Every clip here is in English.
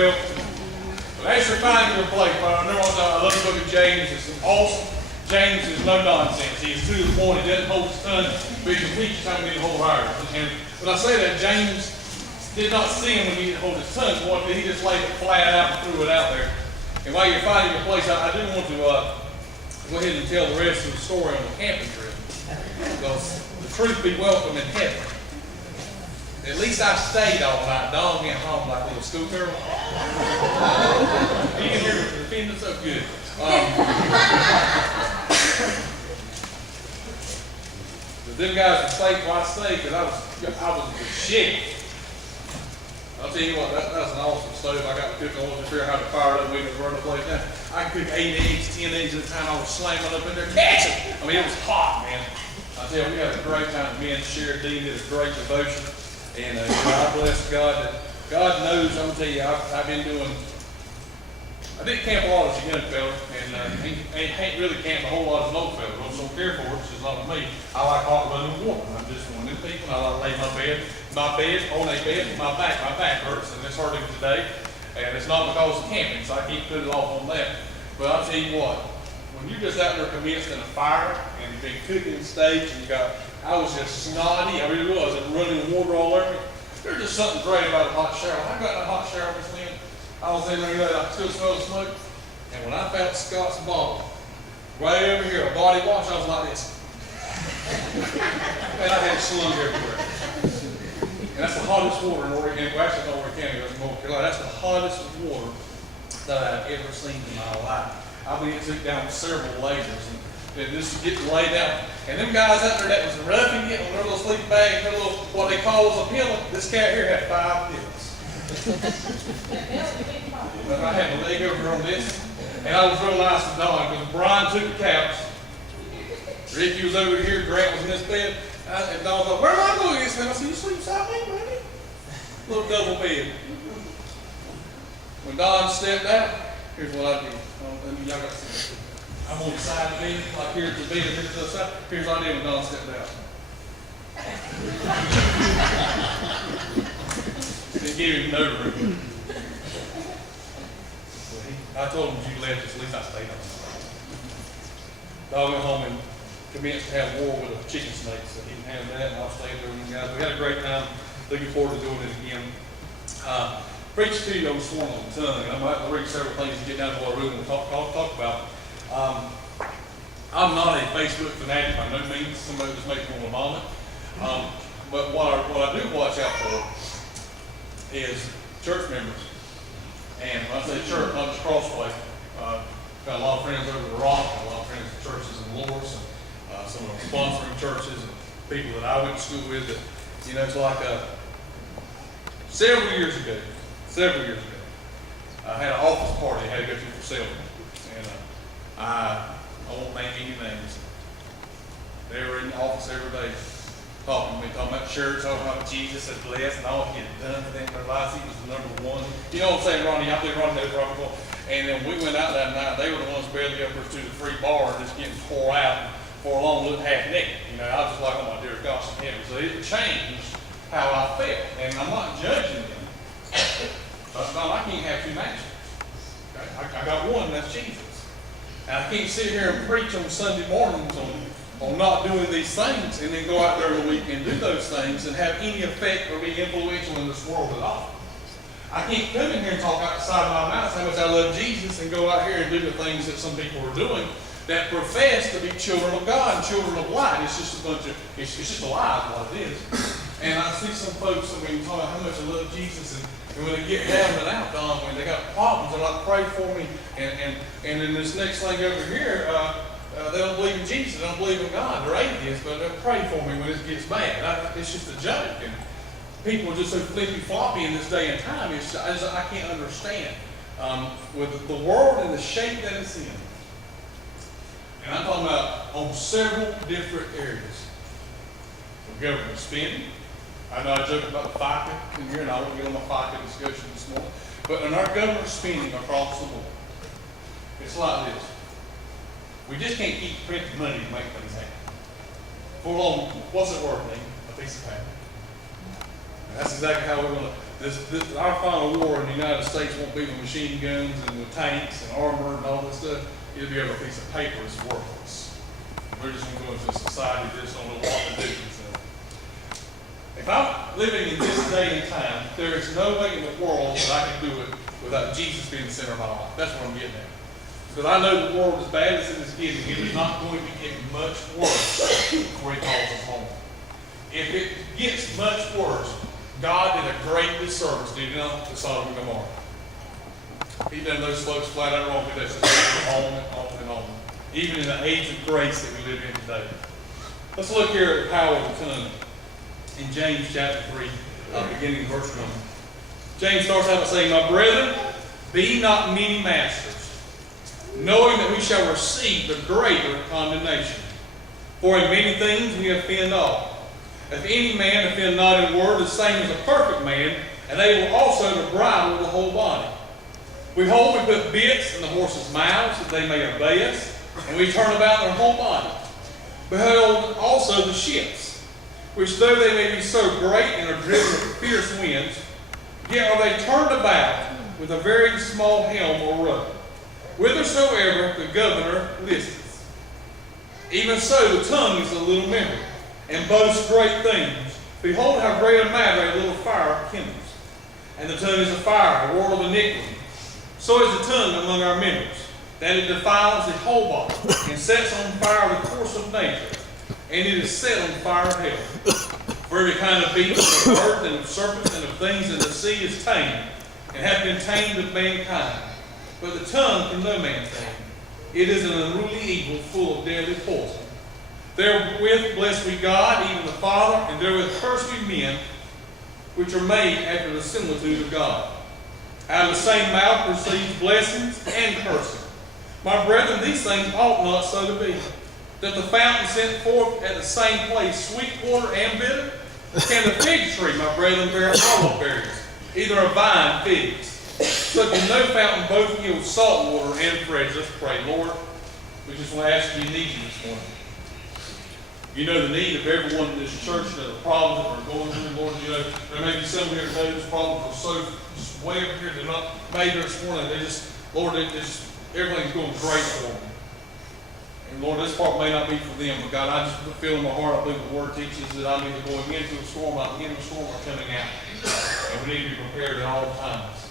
well. But as you're finding your place, I love the book of James. It's awesome. James is no nonsense. He is to the point. He doesn't hold his tongue, but he can teach you something to hold hard. And when I say that, James did not sin when he didn't hold his tongue. What did he just laid it flat out and threw it out there? And while you're finding your place, I do want to go ahead and tell the rest of the story on the camping trip. Because the truth be welcome in heaven. At least I stayed all night. Dawn went home like a little schoolgirl. You can hear me defending so good. But them guys were safe while I stayed because I was the shit. I'll tell you what, that's an awesome stove. I got to cook. I wasn't sure how to fire it up. We could burn the place down. I could cook 8 eggs, 10 eggs at a time. I was slamming up in there, catching. I mean, it was hot, man. I tell you, we had a great time. Me and Sherry Dean did a great devotion. And I bless God that God knows. I'm going to tell you, I did camp a lot as a young fella, and ain't really camped a whole lot as an old fella. I don't care for it, which is not me. I like hot running water. I'm just one of them people. I like to lay my bed on a bed, my back hurts, and it's hurting today. And it's not because of camping, so I can't put it off on that. But I'll tell you what, when you're just out there commenced in a fire, and you've been cooking stage, and I was just snotty, I really was, and running water all over me. There's just something great about a hot shower. When I got in a hot shower this morning, I was in there, I still smell the smoke, and when I found Scott's bottle, right over here, a body wash, I was like this. And I had slung everywhere. And that's the hottest water in Oregon, well, actually not Oregon County, but North Carolina. That's the hottest water that I've ever seen in my life. I mean, it took down several layers, and just get laid down. And them guys out there that was roughing it on their little sleeping bag, their little, what they call a pillow, this cat here had 5 pillows. But I had my leg over on this, and I was real nice to Don, because Brian took the couch. Ricky was over here, Grant was in this bed, and Don thought, where am I going to get this? I said, you sleep beside me, baby? Little double bed. When Don stepped out, here's what I did. Y'all got to see. I'm on the side of the bed, like here at the bed, here to the side. Here's what I did when Don stepped out. Didn't give him no room. I told him you left us, at least I stayed on. Dog went home and commenced to have war with a chicken snake, so he didn't have that, and I'll stay there with you guys. We had a great time. Looking forward to doing it again. Preach to you on Sworn on the Tongue, and I'm going to read several things to get down to what I really want to talk about. I'm not a Facebook fanatic by no means. Somebody just makes me want to vomit. But what I do watch out for is church members. And when I say church, not just Crossway. Got a lot of friends over the Rock, a lot of friends in churches in Loris, and some of them sponsoring churches, and people that I went to school with. That, you know, it's like several years ago, I had an office party I had to go to for Selma. And I won't name any names. They were in the office every day talking about church, talking about Jesus as blessed and all he had done for them in their lives. He was the #1. You know what I'm saying, Ronnie? I think Ronnie knows Ronnie. And then we went out that night. They were the ones barely up to the free bar, just getting tore out for a long look half naked. You know, I was just like, oh my dear gosh in heaven. So it changed how I felt. And I'm not judging them. I can't have 2 masters. Okay? I got one, and that's Jesus. And I can't sit here and preach on Sunday mornings on not doing these things and then go out there in the week and do those things and have any effect or be influential in this world at all. I can't come in here and talk outside of my mouth how much I love Jesus and go out here and do the things that some people are doing that profess to be children of God and children of light. It's just it's just a lie is what it is. And I see some folks, I mean, talking about how much I love Jesus, and when they get down and out, Don, when they got problems, they're like, pray for me. And then this next thing over here, they don't believe in Jesus, they don't believe in God, they're atheists, but they'll pray for me when it gets bad. It's just a joke. And people are just so flippy floppy in this day and time. I can't understand with the world and the shape that it's in. And I'm talking about on several different areas. The government spending. I know I joke about the FICA in here, and I won't get on my FICA discussion this morning. But in our government spending across the board, it's like this. We just can't keep printing money to make things happen. For long, what's it worth, Nate? A piece of paper. And that's exactly how we're going to Our final war in the United States won't be with machine guns and with tanks and armor and all this stuff. It'll be over a piece of paper that's worthless. We're just going to go into a society that just don't know what to do. If I'm living in this day and time, there is no way in the world that I can do it without Jesus being the center of my life. That's what I'm getting at. Because I know the world, as bad as it is getting, it is not going to get much worse before He calls us home. If it gets much worse, God did a great disservice, did He not, to Sodom and Gomorrah. He done those folks flat out wrong today, so on and on and on. Even in the age of grace that we live in today. Let's look here at the power of the tongue. In James chapter 3, beginning verse 1. James starts out by saying, My brethren, be not many masters, knowing that we shall receive the greater condemnation. For in many things we offend all. If any man offend not in word, the same as a perfect man, and able also to bridle the whole body. Behold, we put bits in the horses' mouths, that they may obey us, and we turn about their whole body. Behold also the ships, which though they may be so great and are driven with fierce winds, yet are they turned about with a very small helm or rudder, whithersoever the governor listeth. Even so the tongue is a little member, and boasts great things. Behold, how great a matter a little fire kindles. And the tongue is a fire, a world of iniquity. So is the tongue among our members, that it defiles the whole body, and sets on fire the course of nature, and it is set on fire of hell. For every kind of beast, of earth, and of serpents, and of things in the sea is tamed, and hath been tamed of mankind. But the tongue can no man tame. It is an unruly evil, full of deadly poison. Therewith bless we God, even the Father, and therewith curse we men, which are made after the similitude of God. Out of the same mouth proceeds blessings and cursing. My brethren, these things ought not so to be. That the fountain sent forth at the same place sweet water and bitter? Can the fig tree, my brethren, bear olive berries, either a vine figs? So can no fountain both yield salt water and fresh? Let's pray. Lord, we just want to ask you need you this morning. You know the need of everyone in this church, you know the problems that we're going through, Lord. You know, there may be some here today whose problems are so just way up here, they're not major this morning. They just, Lord, everything's going great for them. And Lord, this part may not be for them, but God, I just feel in my heart, I believe the Word teaches that I'm either going into a storm, I'm in a storm, or coming out. And we need to be prepared at all times.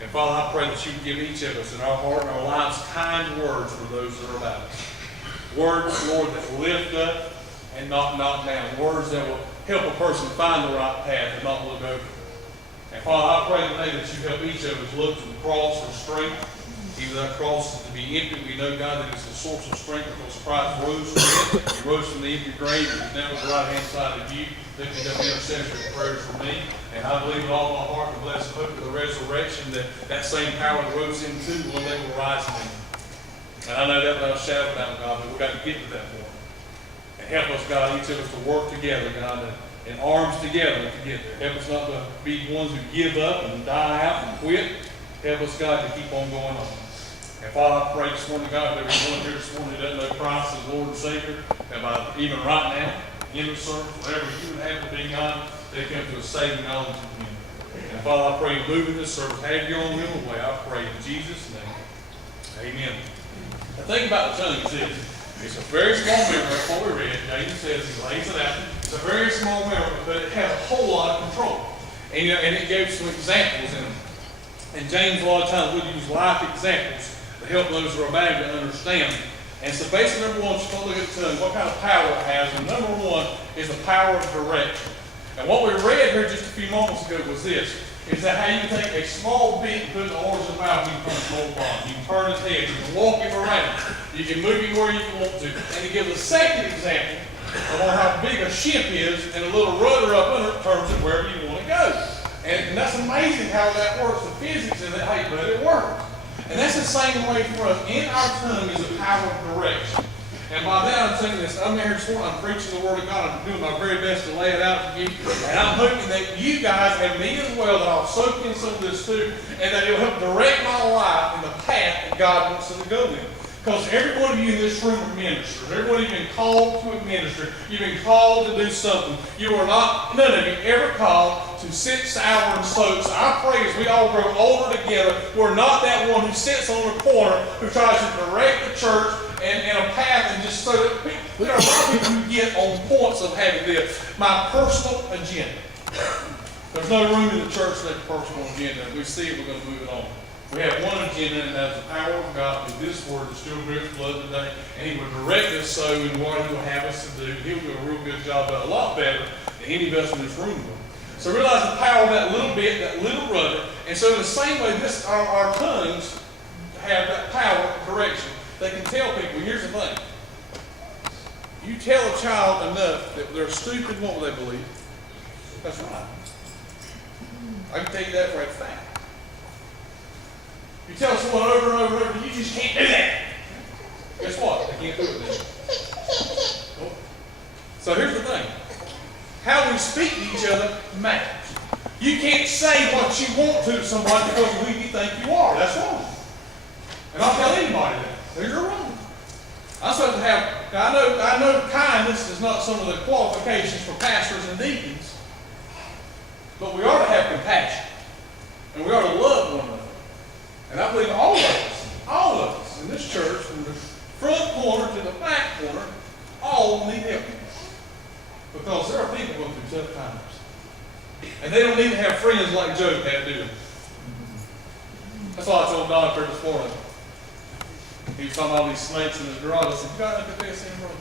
And Father, I pray that you give each of us in our heart and our lives kind words for those that are about us. Words, Lord, that will lift up and not knock down. Words that will help a person find the right path and not look over. And Father, I pray today that you help each of us look to the cross for strength. Even that cross is to be empty. We know, God, that it's a source of strength because Christ rose from it. He rose from the empty grave and he's now at the right hand side of you, lifting up intercessory prayers for me. And I believe with all my heart and blessed hope of the resurrection that that same power that rose him too one day will rise in me. And I know that without a shadow of doubt, God, but we've got to get to that point. And help us, God, each of us to work together, God, and arms together to get there. Help us not to be ones who give up and die out and quit. Help us, God, to keep on going on. And Father, I pray this morning, God, that everyone here this morning who doesn't know Christ as Lord and Savior, that by even right now, in the service, whatever you would have to be, God, they come to a saving knowledge of Him. And Father, I pray you move in this service. Have your own will way. I pray in Jesus' name. Amen. The thing about the tongue is this. It's a very small member. That's what we read. James says he lays it out. It's a very small member, but it has a whole lot of control. And, you know, and it gave some examples. And James, a lot of times, would use life examples to help those who are about to understand. And so basically, number one, just look at the tongue, what kind of power it has. And number one is the power of direction. And what we read here just a few moments ago was this. Is that how you can take a small bit and put it in the horse's mouth, you can turn his whole body. You can turn his head, you can walk him around. You can move him where you want to. And he gives a second example of how big a ship is, and a little rudder up under it turns it wherever you want to go. And that's amazing how that works, the physics of it, but it works. And that's the same way for us. In our tongue is the power of direction. And by that I'm saying this, I'm here this morning, I'm preaching the Word of God, I'm doing my very best to lay it out for you. And I'm hoping that you guys and me as well, that I'll soak in some of this too, and that it'll help direct my life in the path that God wants us to go in. Because every one of you in this room are ministers. Everyone you've been called to a ministry. You've been called to do something. You are not, none of you ever called to sit sour and folks, I pray as we all grow older together, we're not that one who sits on the corner who tries to direct the church and a path and just so that people, there are a lot of people who get on points of having this, my personal agenda. There's no room in the church for that personal agenda. If we see it, we're going to move it on. We have one agenda, and that's the power of God through this word that still drips blood today. And He will direct us so in what He will have us to do. He'll do a real good job, but a lot better than any of us in this room will. So realize the power of that little bit, that little rudder. And so in the same way, our tongues have that power of correction. They can tell people, here's the thing. You tell a child enough that they're stupid, what will they believe? That's right. I can tell you that for a fact. You tell someone over and over and over, you just can't do that. Guess what? They can't do it then. So here's the thing. How we speak to each other matters. You can't say what you want to somebody because of who you think you are. That's wrong. And I'll tell anybody that. You're wrong. I'm supposed to have, I know kindness is not some of the qualifications for pastors and deacons, but we ought to have compassion. And we ought to love one another. And I believe all of us in this church, from the front corner to the back corner, all need help. Because there are people going through tough times. And they don't need to have friends like Job had, do they? That's why I told Don up there this morning. He was talking about all these snakes in his garage. I said, you got to look at this in room.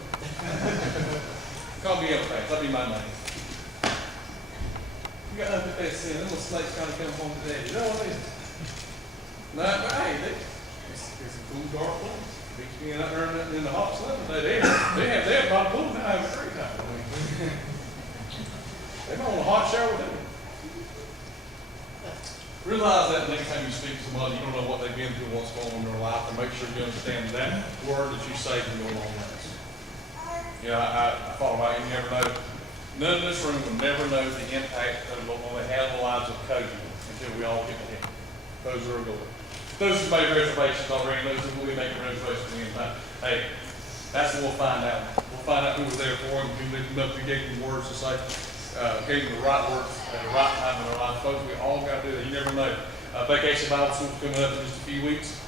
Call me Eliphaz. That'll be my name. You got to look at that sin. Them little snakes kind of come home today. You know what I mean? No, but hey, it's a cool, dark place. Beats being out there in the hot sun. They have my pool now. Have a great time. They don't want a hot shower with them. Realize that next time you speak to somebody, you don't know what they've been through, what's going on in their life, and make sure you understand that word that you say can go along with us. You know, I thought about it, you never know. None in this room will never know the impact of what they have in the lives of Cody until we all get to Him. Those who are going. Those who made reservations already, those who will be making reservations in the time. Hey, that's what we'll find out. We'll find out who was there for Him, who lived up to gave Him words to say. Gave them the right words at the right time in their life. Folks, we all got to do that. You never know. Vacation Bible School coming up in just a few weeks.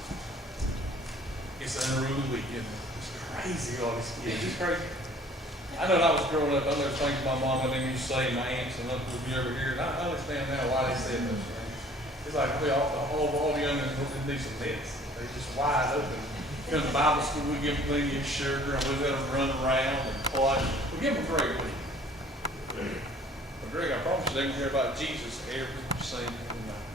It's an unruly week, isn't it? It's crazy, all these kids. It's crazy. I know when I was growing up, I know things my mom and them used to say, my aunts and uncles, you ever hear, and I understand now why they said those things. It's like all the young ones need some this. They're just wide open. Come to Bible school, we give them plenty of sugar, and we let them run around and play. We give them a great week. But Greg, I promise you they can hear about Jesus every single night.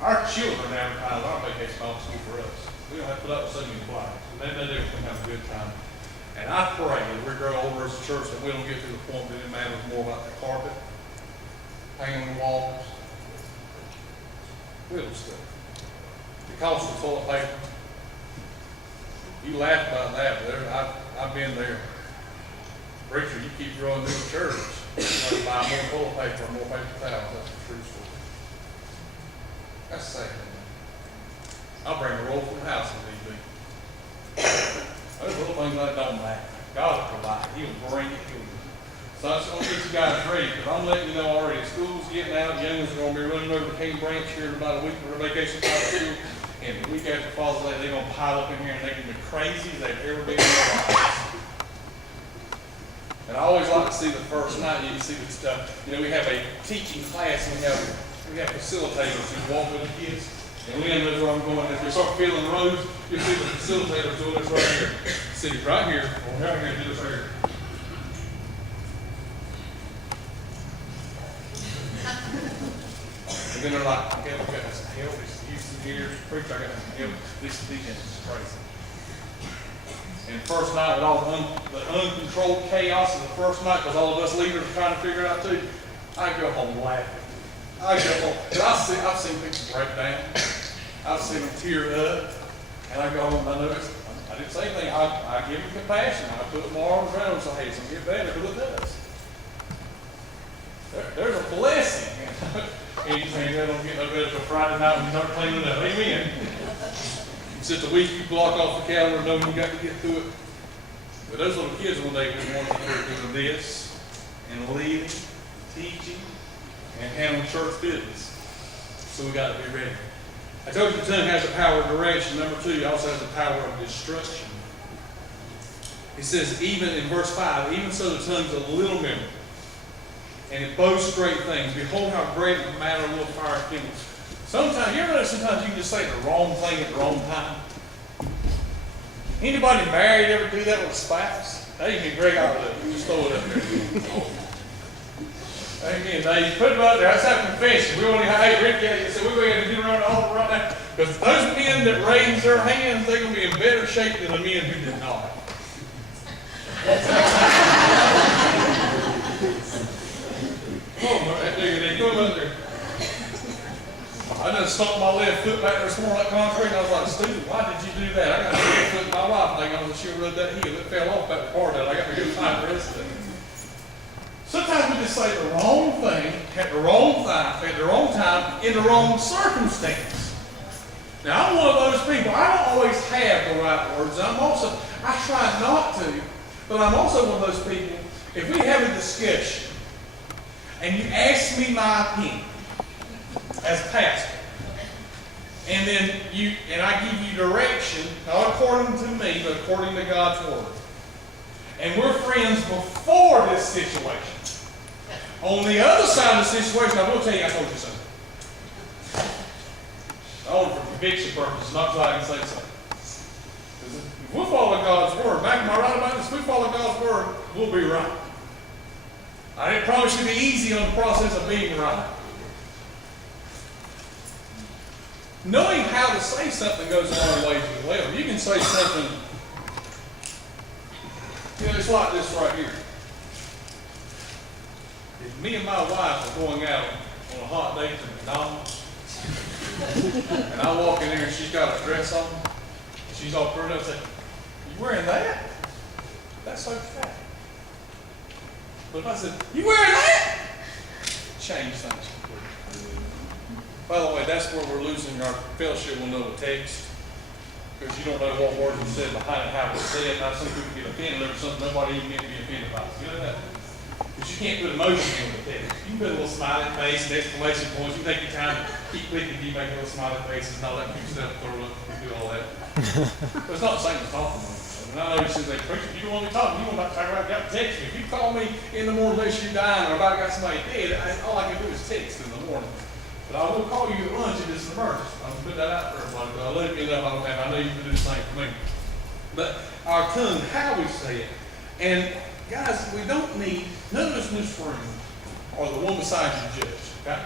Our children advertise our vacation Bible school for us. We don't have to put up with so many flyers. They know they're going to have a good time. And I pray as we grow older as a church that we don't get to the point that it matters more about the carpet, hanging on the walls, little stuff. The cost of toilet paper. You laugh about that, but I've been there. Preacher, you keep growing through the church. You're going to buy more toilet paper or more paper towels. That's the true story. That's sad. I'll bring a roll from the house if need be. Those little things like that don't matter. God will provide. He'll bring it. So I just want to get you guys ready, because I'm letting you know already. School's getting out. Young ones are going to be running over to King Branch here in about a week for their vacation Bible school. And the week after Father's Day, they're going to pile up in here and they're going to be crazy as they've ever been in their lives. And I always like to see the first night. You can see the stuff. You know, we have a teaching class and we have facilitators who walk with the kids. And Lynn knows where I'm going. If you start feeling the roads, you'll see the facilitators doing this right here. See, right here. Well, right here, do this right here. And then they're like, okay, we got this help. This Houston here. Preacher, I got this help. These is crazy. And first night with all the uncontrolled chaos of the first night, because all of us leaders are trying to figure it out too, I go home laughing. I go home. And I've seen people break down. I've seen them tear up. And I go home and I notice, I didn't say anything. I give them compassion. I put my arms around them and say, hey, it's going to get better, because it does. There's a blessing. Anything that don't get no better till Friday night when you start cleaning up. Amen. It's just a week you block off the calendar knowing you got to get through it. But those little kids one day we want to do this and leaving. teaching, and handling church business. So we got to be ready. I told you the tongue has the power of direction. Number 2, it also has the power of destruction. He says, even in verse 5, even so the tongue is a little member, and it boasts great things. Behold how great a matter of little fire kindles. Sometimes, you ever notice sometimes you can just say the wrong thing at the wrong time? Anybody married ever do that with a spouse? That you can Greg out of it. You just throw it up there. Amen. Now you put it up there. Let's have confession. We want to, hey, Rick, you said we're going to get around all right now. Because those men that raised their hands, they're going to be in better shape than the men who did not. Oh, that nigga, they come up there. I just stuck my left foot back there, small like concrete, and I was like, Stephen, why did you do that? I got a left foot in my wife, and I was sure rode that heel. It fell off that part of it. I got to go find the rest of it. Sometimes we just say the wrong thing at the wrong time, in the wrong circumstance. Now, I'm one of those people. I don't always have the right words. I try not to, but I'm also one of those people. If we have a discussion and you ask me my opinion as pastor, and then I give you direction, not according to me, but according to God's word. And we're friends before this situation. On the other side of the situation, I will tell you, I told you something. Only for conviction purposes, not so I can say something. Because if we follow God's word, back am I right about this? If we follow God's word, we'll be right. I didn't promise you to be easy on the process of being right. Knowing how to say something goes a long ways as well. You can say something, it's like this right here. If me and my wife are going out on a hot date to McDonald's, and I walk in there and she's got a dress on, and she's all pretty up, and say, "You wearing that? That's so fat." But if I said, "You wearing that?" Change things completely. By the way, that's where we're losing our fellowship. We'll know the text. Because you don't know what words are said behind it, how it's said. Now, some people get offended over something nobody even meant to be offended by. You know that? But you can't put emotion in the text. You can put a little smiley face and exclamation points. You take your time to keep clicking, you make little smiley faces and all that good stuff, throw up, you do all that. But it's not the same as talking to me. And I know you said, "Preacher, you don't want me talking. You want to talk about got to text me. If you call me in the morning, unless you're dying or about got somebody dead, all I can do is text in the morning. But I will call you at lunch if it's an emergency. I'm going to put that out for everybody, but I love you enough. I know you can do the same for me. But our tongue, how we say it. And guys, we don't need, none of us in this room are the one beside you judge. Okay?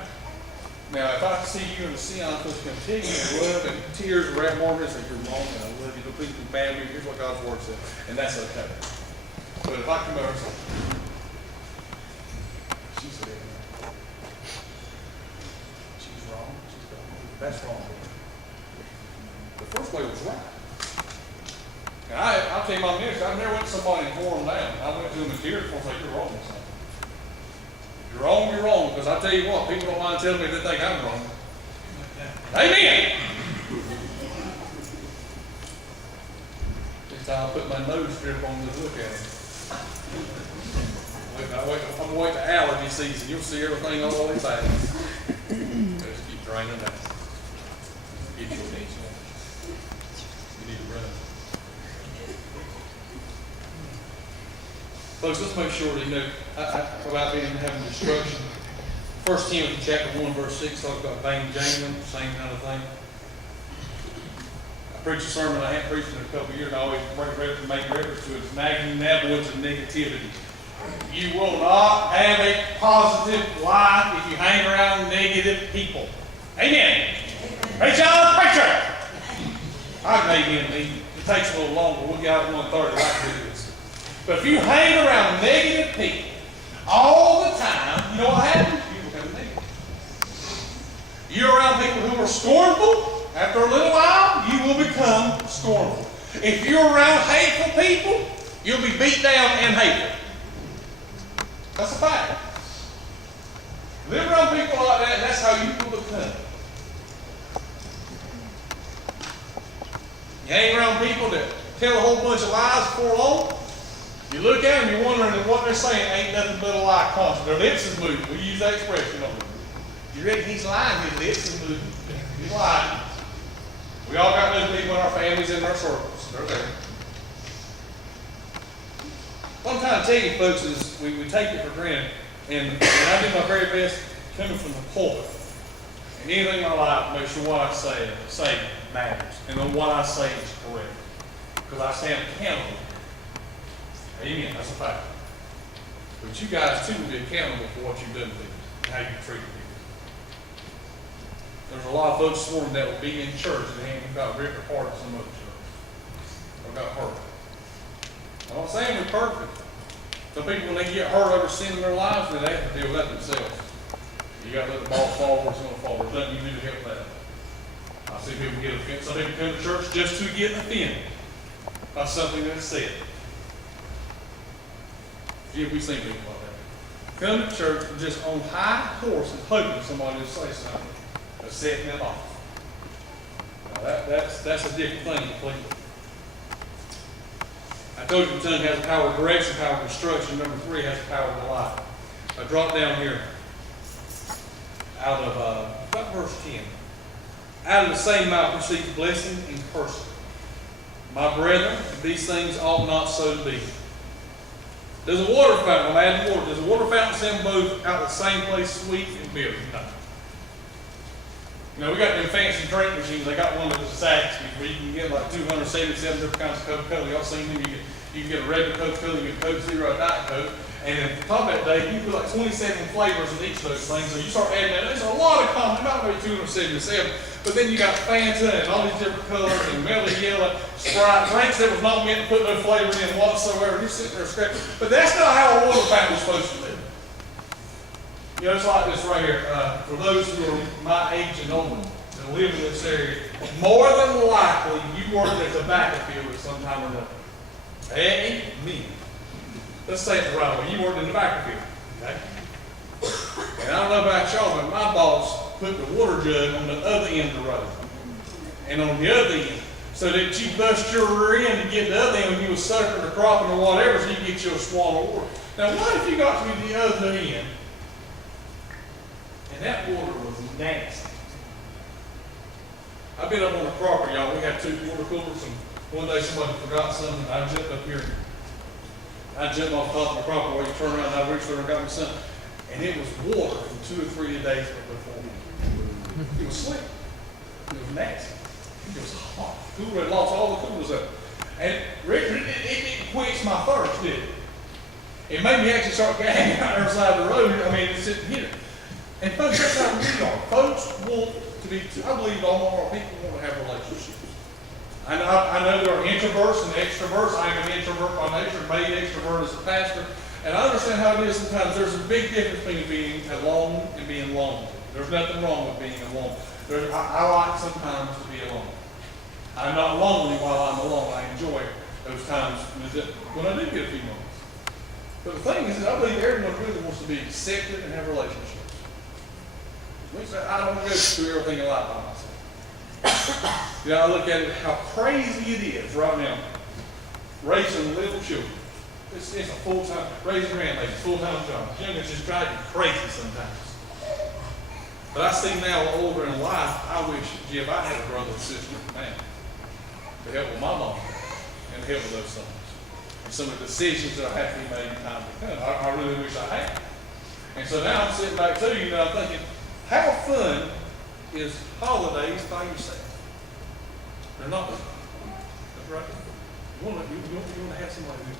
Now, if I see you in the sin, I'm supposed to continue in love and tears and rat martyrs and you're wrong and I love you, don't think you're bad. Here's what God's word says. And that's okay. But if I come over and say, she said, that's wrong. The first way was right. And I'll tell you my ministry, I never went to somebody and tore them down. I went to them in tears and say, "You're wrong with something. If you're wrong, you're wrong." Because I tell you what, people don't mind telling me they think I'm wrong. Amen. This time I put my nose strip on to look at them. I'm going to wait to allergy season. You'll see everything all the way back. Just keep draining that. You need to run. Folks, let's make sure that you know about having destruction. 1 Timothy chapter 1, verse 6 talks about vain jangling, same kind of thing. I preached a sermon I hadn't preached in a couple of years, and I always make reference to it. It's nagging, nabblings, and negativity. You will not have a positive life if you hang around negative people. Amen. Preach on, preacher! I can amen. It takes a little longer. We'll get out at 1:30 like to do this. But if you hang around negative people all the time, you know what happens? You become negative. You're around people who are scornful. After a little while, you will become scornful. If you're around hateful people, you'll be beat down and hateful. That's a fact. Live around people like that, and that's how you will become. You hang around people that tell a whole bunch of lies before long, You look at them, you're wondering that what they're saying ain't nothing but a lie constant. Their lips is moving. We use that expression, don't we? You reckon he's lying? His lips is moving. He's lying. We all got those people in our families, in our circles. They're there. What I'm trying to tell you, folks, is we take it for granted. And I do my very best coming from the pulpit. And anything in my life, make sure what I say matters. And what I say is correct. Because I stand accountable. Amen. That's a fact. But you guys, too, will be accountable for what you've done to people and how you treat people. There's a lot of folks this morning that will be in church and they ain't got ripped apart at some other church. Or got hurt. I'm not saying we're perfect. Some people, when they get hurt over sin in their lives, then they have to deal with that themselves. You got to let the ball fall where it's going to fall. There's nothing you can do to help that. I see people get offended. Some people come to church just to get offended by something that's said. Yeah, we've seen people like that. Come to church just on high horses, hoping somebody will say something that's setting them off. Now that's a different thing completely. I told you the tongue has the power of direction, power of instruction. Number 3 has the power of the life. I dropped down here out of about verse 10. Out of the same mouth proceeds blessing and cursing. My brethren, these things ought not so to be. There's a water fountain. I'm adding water. Does a water fountain send both out of the same place, sweet and bitter? No. You know, we got them fancy drink machines. They got one with the sacks where you can get like 277 different kinds of Coca-Cola. Y'all seen them? You can get a regular Coca-Cola, you get a Coke Zero, a Diet Coke. And at the top of that day, you put like 27 flavors in each of those things. So you start adding that. There's a lot of common, about maybe 277. But then you got Fanta and all these different colors and Melody Yellow, Sprite, drinks that was not meant to put no flavors in whatsoever. You're sitting there scratching. But that's not how a water fountain is supposed to live. You know, it's like this right here. For those who are my age and older that live in this area, more than likely you worked at the tobacco field at some time or another. Amen. Let's say it the right way. You worked in the tobacco field. Okay? And I don't know about y'all, but my boss put the water jug on the other end of the road. And on the other end. So that you bust your rear end to get the other end when you was sucking or cropping or whatever, so you can get you a swallow of water. Now what if you got to the other end and that water was nasty? I've been up on the property, y'all. We had 2 water coolers, and one day somebody forgot something. I jumped up here. I jumped off the top of the property where you turn around and I reached over and got me something. And it was water from 2 or 3 days before me. It was slick. It was nasty. It was hot. The cooler had lost all the coolers up. And it didn't quench my thirst, did it? It made me actually start gagging out the other side of the road. I mean, it's sitting here. And folks, that's how we are. Folks want to be, I believe all of our people want to have relationships. I know there are introverts and extroverts. I'm an introvert by nature, made extrovert as a pastor. And I understand how it is sometimes. There's a big difference between being alone and being lonely. There's nothing wrong with being alone. I like sometimes to be alone. I'm not lonely while I'm alone. I enjoy those times when I do get a few moments. But the thing is, I believe everyone really wants to be accepted and have relationships. I don't want to go through everything in life by myself. You know, I look at it, how crazy it is right now, raising little children. It's a full-time, raising grandbabies, full-time job. Youngins just drive you crazy sometimes. But I see now older in life, I wish, if I had a brother or sister, man, to help with my mom and help with those things. And some of the decisions that I have to be made in time to come. I really wish I had. And so now I'm sitting back too, you know, I'm thinking, how fun is holidays by yourself? They're not. That's right. You want to have somebody with you.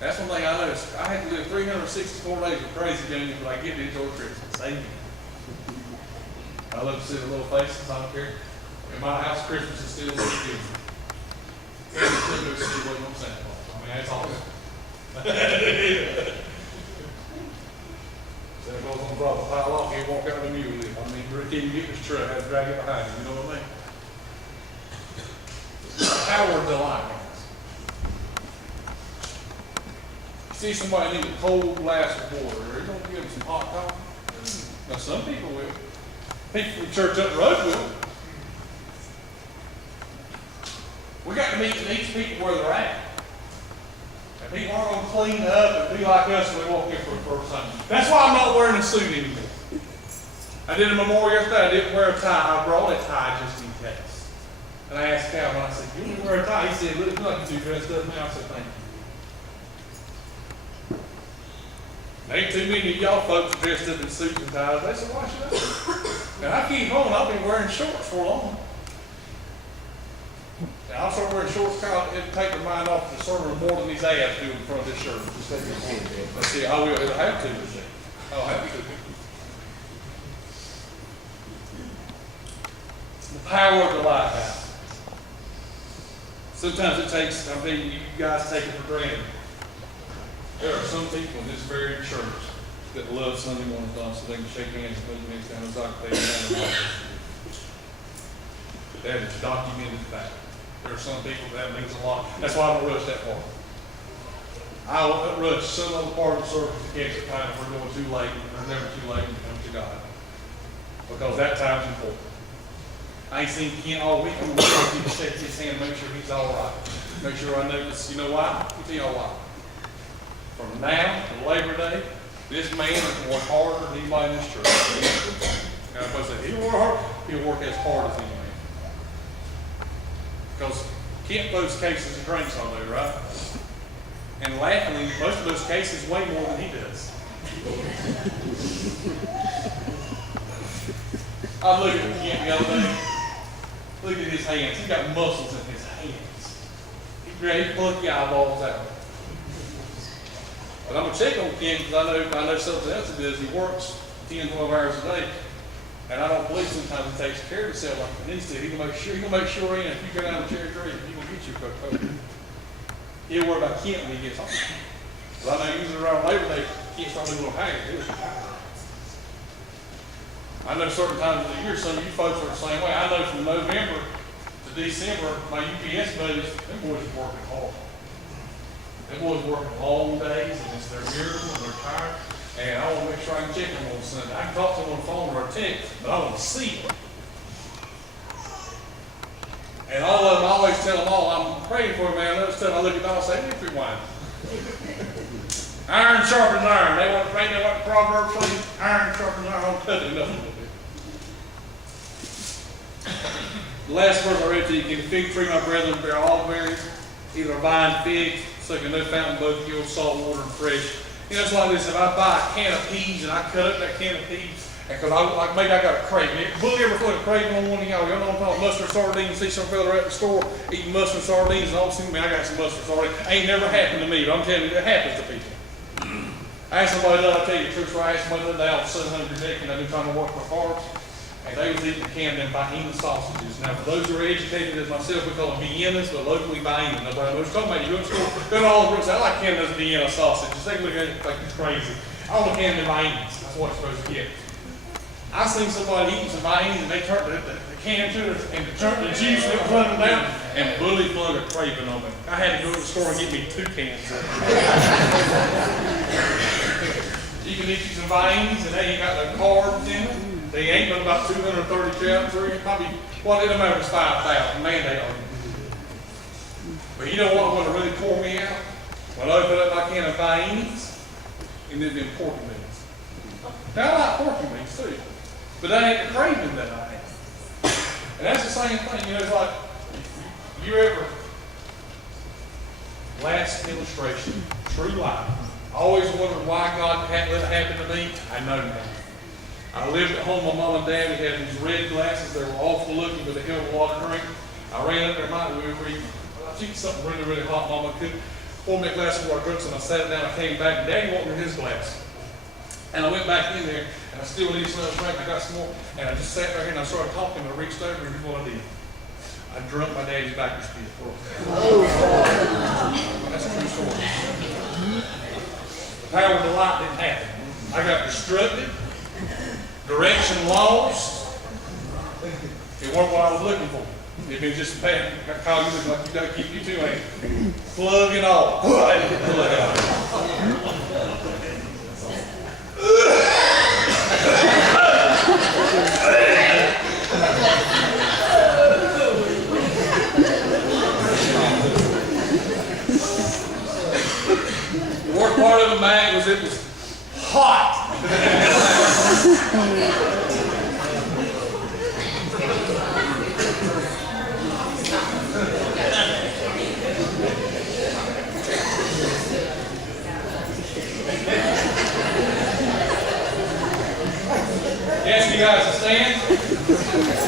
That's one thing I noticed. I had to live 364 days with crazy youngins, but I get to enjoy Christmas. Amen. I love to see the little faces. I don't care. In my house, Christmas is still what it is. Family still goes to see what I'm saying. I mean, that's all. Santa Claus on the drop a pile off, he walk out with a mule lift. I mean, Rick can't get his truck, had to drag it behind him. You know what I mean? Power of delight. See somebody need a cold glass of water, or you're going to give them some hot coffee. Now, some people will. People from church up the road will. We got to meet each people where they're at. And people aren't going to clean up and be like us when they walk in for the first time. That's why I'm not wearing a suit anymore. I did a memorial yesterday. I didn't wear a tie. I brought a tie just in case. And I asked Calvin, I said, you didn't wear a tie? He said, look like you dressed up now. I said, thank you. Ain't too many of y'all folks dressed up in suits and ties. They said, why should I? And I keep on. I've been wearing shorts for long. And I'll start wearing shorts, it'll take their mind off the sermon more than these abs do in front of this shirt. Just take your hand. Let's see, I will. It'll have to. I'll have to. The power of the lighthouse. Sometimes it takes, I mean, you guys take it for granted. There are some people in this very church that love Sunday morning done so they can shake hands and move hands down the dock. That is documented fact. There are some people that means a lot. That's why I don't rush that part. I will rush some other part of the service to catch the time if we're going too late. We're never too late when it comes to God. Because that time's important. I ain't seen Kent all week. I'm going to shake his hand and make sure he's all right. Make sure I know this. You know why? He'll be all right. From now to Labor Day, this man is work harder than anybody in this church. Now, if I say he'll work hard, he'll work as hard as any man. Because Kent throws cases of drinks all day, right? And laughingly, most of those cases weigh more than he does. I looked at Kent the other day. Look at his hands. He's got muscles in his hands. He's ready to pluck the eyeballs out. But I'm going to check on Kent because I know something else he does. He works 10, 12 hours a day. And I don't believe sometimes he takes care of himself like he needs to. He's going to make sure in if you go down to Cherry Tree, he's going to get you a Coca-Cola. He'll worry about Kent when he gets home. But I know usually around Labor Day, Kent's probably a little haggard. I know certain times of the year, some of you folks are the same way. I know from November to December, my UPS buddies, them boys are working hard. Them boys working long days, and it's their miracle, and they're tired. And I want to make sure I can check them on Sunday. I can talk to them on the phone or a text, but I want to see them. And all of them, I always tell them all, I'm praying for them, man. I look at them and say, "Victory wine." Iron sharpens iron. They want what the Proverbs say, iron sharpens iron, don't cut it nothing. The last verse I read to you, can the fig tree, my brethren, bear all berries, either a vine, figs, so can no fountain both yield salt water and fresh. You know, it's like this, if I buy a can of peas and I cut up that can of peas, because maybe I got a craving. Will you ever feel a craving on one of y'all? Y'all know what I'm talking about? Mustard sardines. See some fella at the store eating mustard sardines, and all of a sudden, man, I got some mustard sardines. Ain't never happened to me, but I'm telling you, it happens to people. I asked somebody the other day, I'll tell you the truth, I asked somebody the other day, I was 700 deck, and I've been trying to work my farms, and they was eating a can of them Vienna sausages. Now, for those who are educated as myself, we call them Viennas, but locally Vienna. Nobody knows what I'm talking about. You go to the store, they're all the I like can of those Vienna sausages. They look at it like it's crazy. I want a can of Viennas. That's what it's supposed to get. I seen somebody eating some Viennas, and they turned the can to it, and turned the juice that was running down, and bully flung a craving on me. I had to go to the store and get me 2 cans of it. You can eat you some Viennas, and they ain't got no carbs in it. They ain't but about 230 calories. Probably, well, it don't matter if it's 5,000. Man, they are. But you know what would really pour me out? When I open up my can of Viennas, and then the pork meats. Now, I like pork meats too, but that ain't the craving that I have. And that's the same thing. You know, it's like, you ever, last illustration, true life. I always wondered why God had let it happen to me. I know now. I lived at home with my mom and dad. We had these red glasses. They were awful looking, but they held a water drink. I ran up there, we were eating. I think something really, really hot. Mama could pour me a glass of water drinks, and I sat down. I came back, and Daddy wanted his glass. And I went back in there, and I still needed some other drink. I got some more, and I just sat right here, and I started talking, and I reached over, and here's what I did. I drunk my daddy's backwards pit. That's a true story. The power of the light didn't happen. I got destructed. Direction lost. It weren't what I was looking for. It'd been just bad. I call you looking like you don't keep you two hands. Plug and all. Plug hot. Ask you guys to stand.